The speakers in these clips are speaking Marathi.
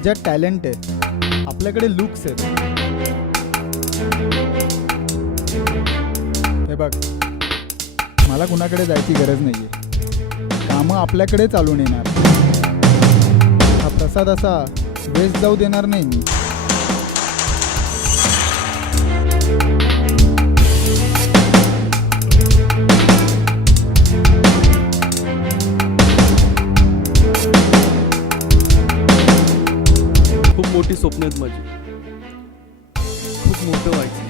माझ्यात टॅलेंट आहे, आपल्याकडे लुक्स आहेत. हे बघ, मला कुणाकडे जायची गरज नाही आहे. कामं आपल्याकडे चालून येणार. हा प्रसाद असा वेस्ट जाऊ देणार नाही मी. खूप मोठी स्वप्न आहेत माझी. खूप मोठं व्हायचं.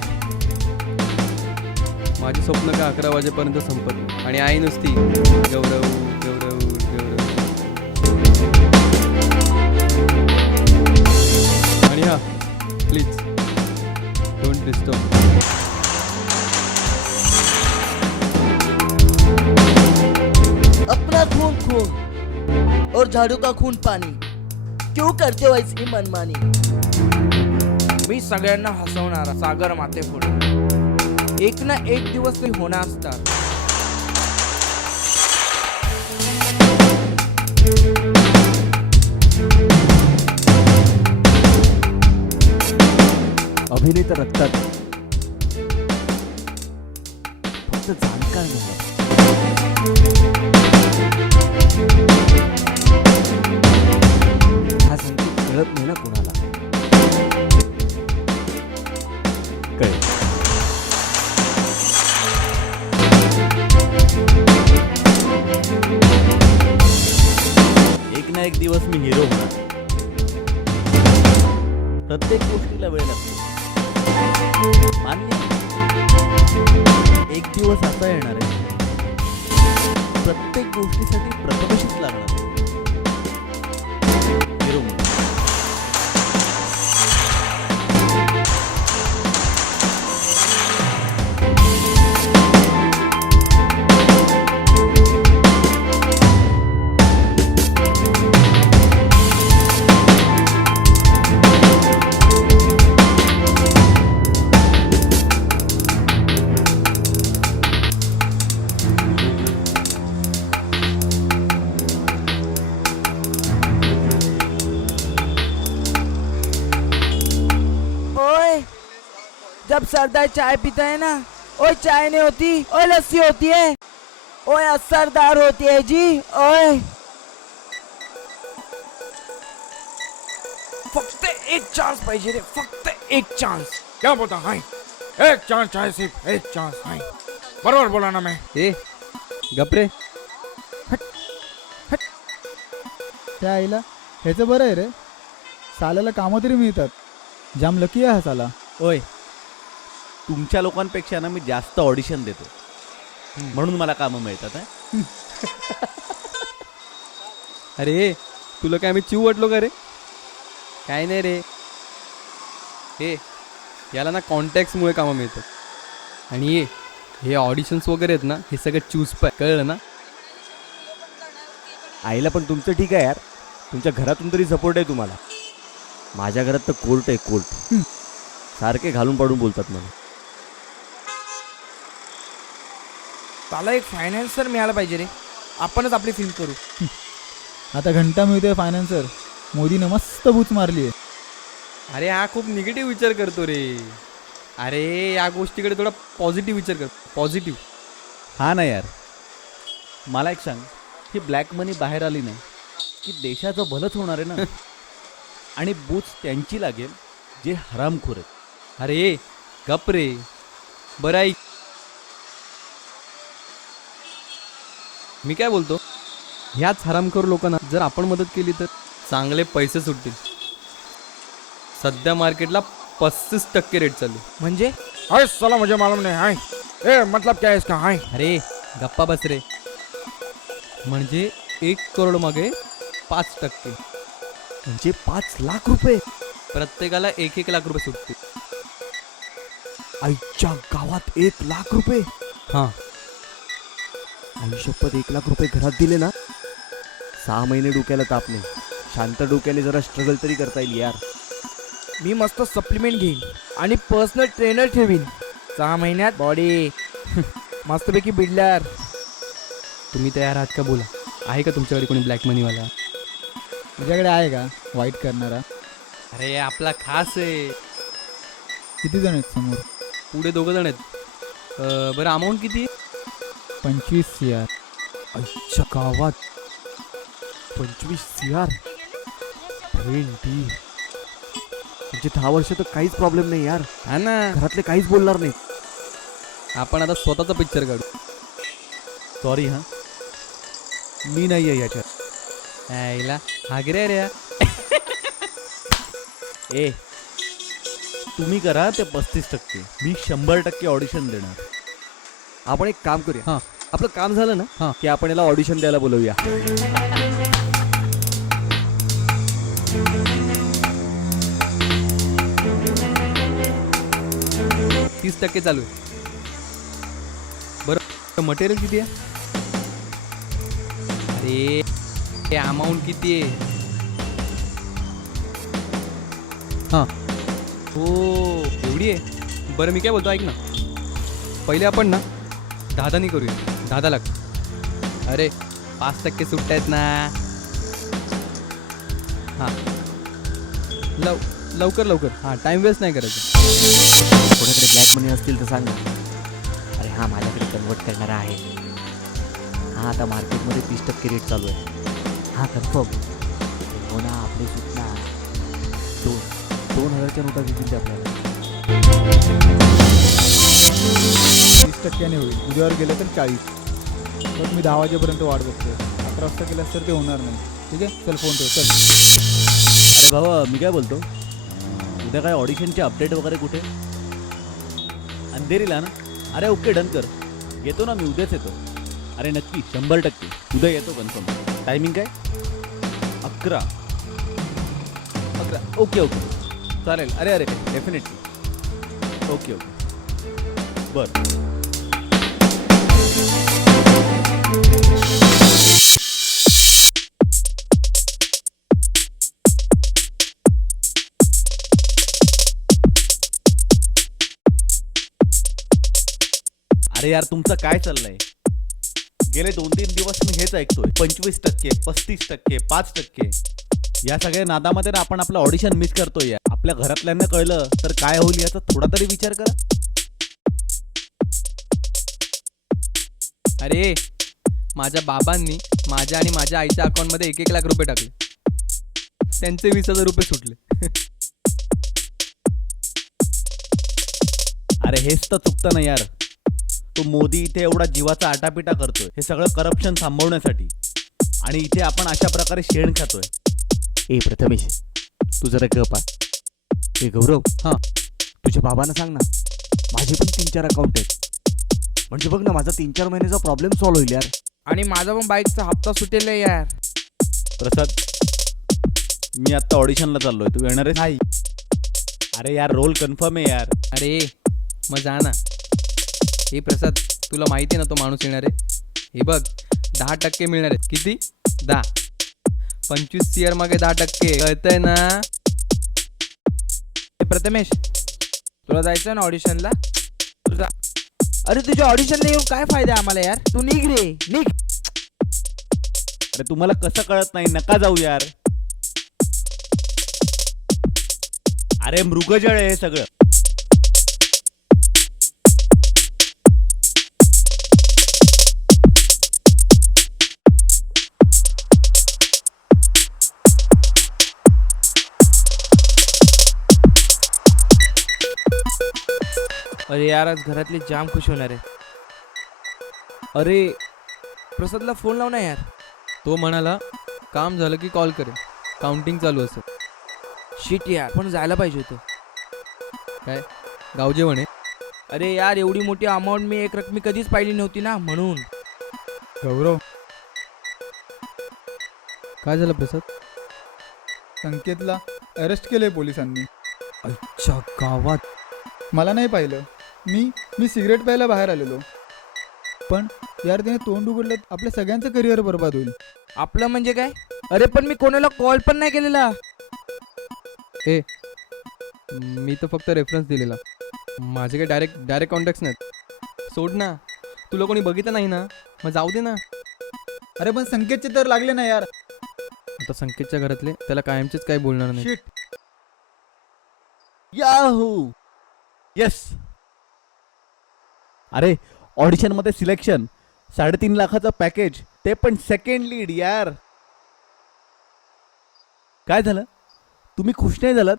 माझी स्वप्न का 11 वाजेपर्यंत संपत नाही. आणि आई नुसती गौरव गौरव गौरव. आणि हा प्लीज डोंट डिस्टर्ब. अपना खून खून और झाड़ू का खून पानी, क्यों करते हो ऐसी मनमानी. मी सगळ्यांना हसवणारा सागर माते पुढे एक ना एक दिवस ते होणार स्टार. अभिनेता रक्तात, फक्त जाणकार नाही. हा संकेत कळत नाही ना कोणाला. कळेल. एक ना एक दिवस मी हिरो होणार. प्रत्येक गोष्टीला वेळ लागतो, मान्य. एक दिवस असा येणार आहे, प्रत्येक गोष्टीसाठी प्रथमशीच लागणार आहे. हिरो म्हणून. ओए जब सरदार चाय पीता है ना, ओए चाय नहीं होती, ओए लस्सी होती है, ओए असरदार होती है जी. ओए फक्त एक चान्स पाहिजे रे, फक्त एक चान्स. क्या बोलता हाय, एक चान्स चाहे, सिर्फ एक चान्स. हाय बरोबर बोला ना मैं. ए गपरे. त्या आईला ह्याचं बरं आहे रे, साल्याला कामं तरी मिळतात. जाम लकी आहे हा साला. ओय, तुमच्या लोकांपेक्षा ना मी जास्त ऑडिशन देतो, म्हणून मला कामं मिळतात. अरे तुला काय आम्ही चिव वाटलो का रे? काय नाही रे. हे याला ना कॉन्टॅक्ट्समुळे कामं मिळतात. आणि हे ऑडिशन्स वगैरे आहेत ना, हे सगळं चूज पाय, कळलं ना. आईला पण तुमचं ठीक आहे यार, तुमच्या घरातून तरी सपोर्ट आहे तुम्हाला. माझ्या घरात तर कोर्ट आहे, कोर्ट. सारखे घालून पाडून बोलतात मला. त्याला एक फायनान्सर मिळाला पाहिजे रे, आपणच आपली फिल्म करू. आता घंटा मिळतोय फायनान्सर. मोदीनं मस्त बूच मारली आहे. अरे हा खूप निगेटिव्ह विचार करतो रे. अरे या गोष्टीकडे थोडा पॉझिटिव्ह विचार कर, पॉझिटिव्ह. हा ना यार, मला एक सांग, ही ब्लॅक मनी बाहेर आली नाही की देशाचं भलंच होणार आहे ना. आणि बूच त्यांची लागेल जे हरामखोर आहेत. अरे गप रे. बरं ऐक, मी काय बोलतो, ह्याच हरामखोर लोकांना जर आपण मदत केली तर चांगले पैसे सुटतील. सध्या मार्केटला 35% रेट चालू. म्हणजे हाय साला मुझे मालूम नहीं. हाय ए मतलब क्या है इसका. हाय अरे गप्पा बस रे. म्हणजे 1 करोड मागे 5%. म्हणजे 5 लाख रुपये. प्रत्येकाला 1-1 लाख रुपये सुटतील. आईच्या गावात 1 लाख रुपये. हां, आयुष्यपत 1 लाख रुपये घरात दिले ना, 6 महिने डोक्याला ताप नाही. शांत डोक्याने जरा स्ट्रगल तरी करता येईल यार. मी मस्त सप्लिमेंट घेईन आणि पर्सनल ट्रेनर ठेवीन. 6 महिन्यात बॉडी मस्तपैकी बिल्डर. तुम्ही तयार आहात का? बोला. आहे का तुमच्याकडे कोणी ब्लॅक मनीवाला? तुझ्याकडे आहे का वाईट करणारा? अरे आपला खास आहे. किती जण आहेत समोर? पुढे 2 जण आहेत. बरं अमाऊंट किती आहे? 25 CR. आजच्या गावात 25 CR भेंडी म्हणजे 10 वर्ष तर काहीच प्रॉब्लेम नाही यार. हा ना, घरातले काहीच बोलणार नाही. आपण आता स्वतःचा पिक्चर काढू. सॉरी हां, मी नाही आहे याच्यात. आईला हागरे रे. ए तुम्ही करा ते 35%, मी 100% ऑडिशन देणार. आपण एक काम करूया. हां. आपलं काम झालं ना हां. की आपण याला ऑडिशन द्यायला बोलवूया. 30% चालू आहे. बरं मटेरियल किती आहे? अरे ते अमाऊंट किती आहे? हां हो एवढी आहे. बरं मी काय बोलतो ऐक ना, पहिले आपण ना 10 करूया. 10 लाख. अरे 5% सुट्ट आहेत ना. हां लवकर हां, टाईम वेस्ट नाही करायचं. कोणाकडे ब्लॅक मनी असतील तर सांग. अरे हा माझ्याकडे कन्वर्ट करणारा आहे. हा आता मार्केटमध्ये 30% रेट चालू आहे. हा कन्फर्म हो ना. आपली सूचना 2,000च्या नोटा देतील ते आपल्याला. 30% होईल. उद्यावर गेलं तर 40. तर मी 10 वाजेपर्यंत वाट बघतोय. 11 वाजता केल्यास तर ते होणार नाही. ठीक आहे, चल फोन ठेव चल. अरे भावा मी काय बोलतो, उद्या काय ऑडिशनचे अपडेट वगैरे कुठे? अंधेरीला ना? अरे ओके डन कर. येतो ना मी, उद्याच येतो. अरे नक्की 100% उद्या येतो कन्फर्म. टायमिंग काय? 11. ओके चालेल. अरे डेफिनेटली. ओके बरं. अरे यार तुमचं काय चाललंय? गेले 2-3 दिवस मी हेच ऐकतोय. 25%, 35%, 5%. या सगळ्या नादामध्ये ना आपण आपलं ऑडिशन मिस करतोय यार. आपल्या घरातल्यांना कळलं तर काय होईल याचा थोडा तरी विचार करा. अरे माझ्या बाबांनी माझ्या आणि माझ्या आईच्या अकाउंटमध्ये 1-1 लाख रुपये टाकले. त्यांचे 20,000 रुपये सुटले. अरे हेच तर चुकतं ना यार. तो मोदी इथे एवढा जीवाचा आटापिटा करतोय हे सगळं करप्शन थांबवण्यासाठी, आणि इथे आपण अशा प्रकारे शेण खातोय. ए प्रथमेश, तू जरा गप. ए गौरव, हां. तुझ्या बाबांना सांग ना, माझे पण 3-4 अकाउंट आहेत. म्हणजे बघ ना, माझा 3-4 महिन्याचा प्रॉब्लेम सॉल्व्ह होईल यार. आणि माझा पण बाईकचा हप्ता सुटेल आहे यार. प्रसाद, मी आत्ता ऑडिशनला चाललोय, तू येणार आहेस? नाही. अरे यार रोल कन्फर्म आहे यार. अरे मग जा ना. हे प्रसाद, तुला माहिती आहे ना तो माणूस येणार आहे. हे बघ 10% मिळणार आहेत. किती? 10. 25 CR मागे 10%. कळतंय ना? प्रथमेश, तुला जायचं ना ऑडिशनला? तुझा अरे तुझ्या ऑडिशनला येऊन काय फायदा आम्हाला यार? तू निघ रे, निघ. अरे तुम्हाला कसं कळत नाही? नका जाऊ यार. अरे मृगजळ आहे हे सगळं. अरे यार आज घरातले जाम खुश होणार आहे. अरे प्रसादला फोन लाव ना यार. तो म्हणाला काम झालं की कॉल करेल. काउंटिंग चालू असेल. शिट यार, पण जायला पाहिजे होतं. काय गावजे म्हणे? अरे यार एवढी मोठी अमाऊंट मी एक रकमी कधीच पाहिली नव्हती ना, म्हणून. गौरव, काय झालं प्रसाद? संकेतला अरेस्ट केलंय पोलिसांनी. आजच्या गावात मला नाही पाहिलं. मी सिगरेट प्यायला बाहेर आलेलो, पण यार त्याने तोंड उघडलं, आपल्या सगळ्यांचं करिअर बर्बाद होईल. आपलं म्हणजे काय? अरे पण मी कोणाला कॉल पण नाही केलेला. मी तर फक्त रेफरन्स दिलेला. माझे काही डायरेक्ट कॉन्टॅक्ट्स नाहीत. सोड ना, तुला कोणी बघितलं नाही ना, मग जाऊ दे ना. अरे पण संकेतचे तर लागले ना यार. आता संकेतच्या घरातले त्याला कायमचेच काही बोलणार नाही. शिट. Yahoo yes. अरे ऑडिशन मध्ये सिलेक्शन, 3.5 लाखाचं पॅकेज, ते पण सेकंड लीड यार. काय झालं, तुम्ही खुश नाही झालात?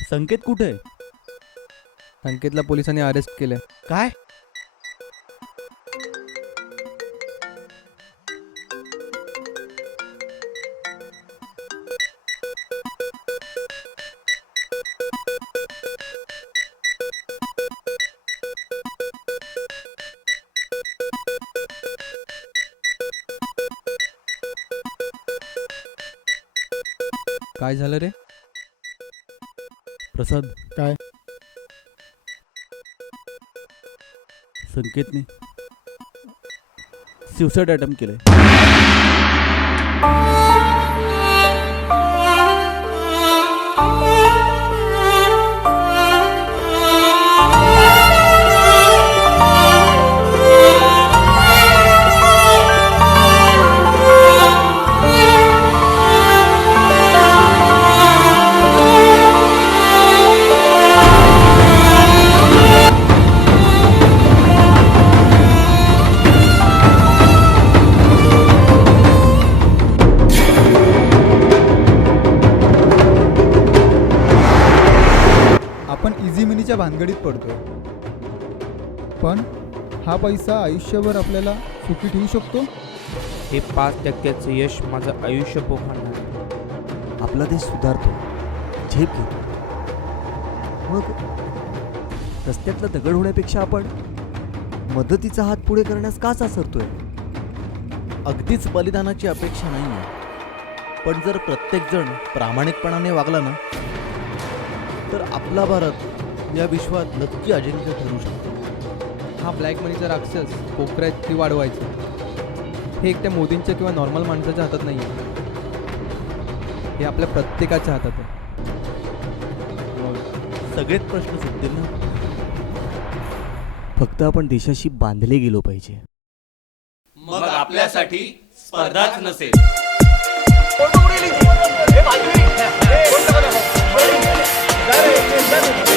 संकेत कुठे आहे? संकेतला पोलिसांनी अरेस्ट केलं. काय? काय झालं रे? प्रसाद, काय? संकेतने सुसाईड अटेम्प्ट केलंय. आपण इझी मनीच्या भानगडीत पडतोय, पण हा पैसा आयुष्यभर आपल्याला सुखी ठेवू शकतो. हे 5% यश माझं आयुष्य पोखरणार. आपला देश सुधारतो, झेप घेतो, मग रस्त्यातला दगड होण्यापेक्षा आपण मदतीचा हात पुढे करण्यास का सासरतोय? अगदीच बलिदानाची अपेक्षा नाहीये, पण जर प्रत्येक जण प्रामाणिकपणाने वागला ना, तर आपला भारत या विश्वात नक्की अजिंक्य ठरू शकतो. हा ब्लॅक मनीचा राक्षस कोकऱ्यात की वाढवायचा, हे एकट्या मोदींच्या किंवा नॉर्मल माणसाच्या हातात नाही आहे. हे आपल्या प्रत्येकाच्या हातात आहे. मग सगळेच प्रश्न सुटतील ना. फक्त आपण देशाशी बांधले गेलो पाहिजे. मग आपल्यासाठी स्पर्धाच नसेल. ए,